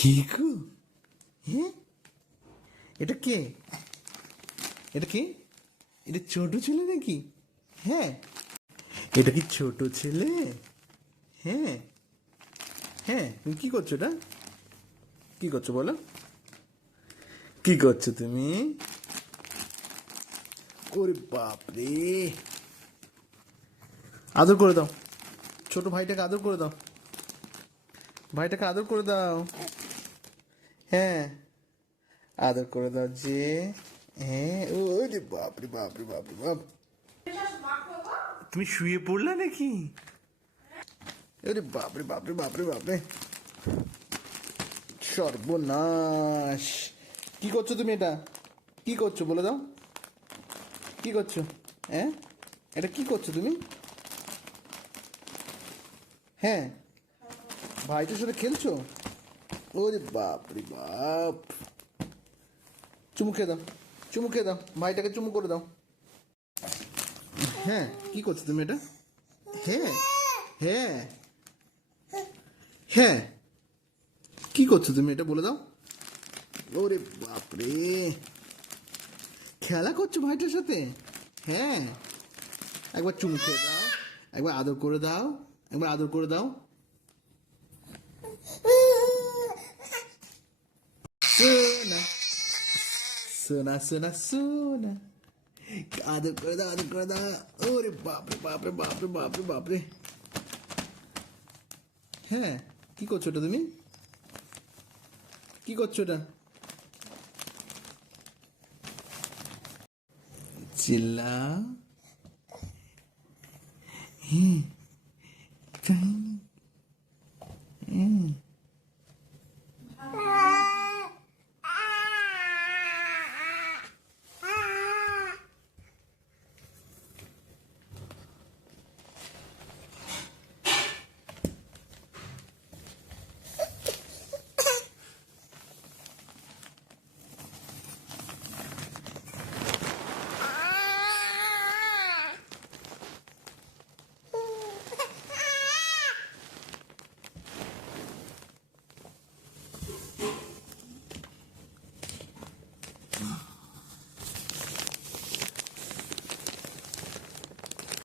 কি গো? হ্যাঁ, এটা কে? এটা কে? এটা ছোট ছেলে নাকি? হ্যাঁ, এটা কি ছোট ছেলে? হ্যাঁ, হ্যাঁ, তুমি কি করছো? এটা কি করছো বলো? কি করছো তুমি? ওরে বাপরে! আদর করে দাও, ছোট ভাইটাকে আদর করে দাও, ভাইটাকে আদর করে দাও। হ্যাঁ, আদর করে দাও যে। হ্যাঁ, ওরে বাপরে বাপরে বাপরে বাপ! তুমি শুয়ে পড়লা নাকি? আরে বাপরে বাপরে বাপরে বাপরে! সর্বনাশ! কি করছো তুমি? এটা কি করছো বলে দাও? কি করছো? হ্যাঁ, এটা কি করছো তুমি? হ্যাঁ, ভাইটার সাথে খেলছো? ওরে বাপ রে বাপ! চুমু খেয়ে দাও, চুমু খেয়ে দাও, ভাইটাকে চুমু করে দাও। হ্যাঁ, কি করছো তুমি এটা? হ্যাঁ, হ্যাঁ, হ্যাঁ, কি করছো তুমি? এটা বলে দাও। ওরে বাপরে! খেলা করছো ভাইটার সাথে? হ্যাঁ, একবার চুমু খেয়ে দাও, একবার আদর করে দাও, একবার আদর করে দাও। সোনা, সোনা, সোনা, সোনা, আদর করে দাও, আদর করে দাও। ওরে বাপরে বাপরে বাপরে বাপরে বাপরে! হ্যাঁ, কি করছো এটা তুমি? কি করছো এটা? চিল্লাও। হ্যাঁ, তাই না? হ্যাঁ,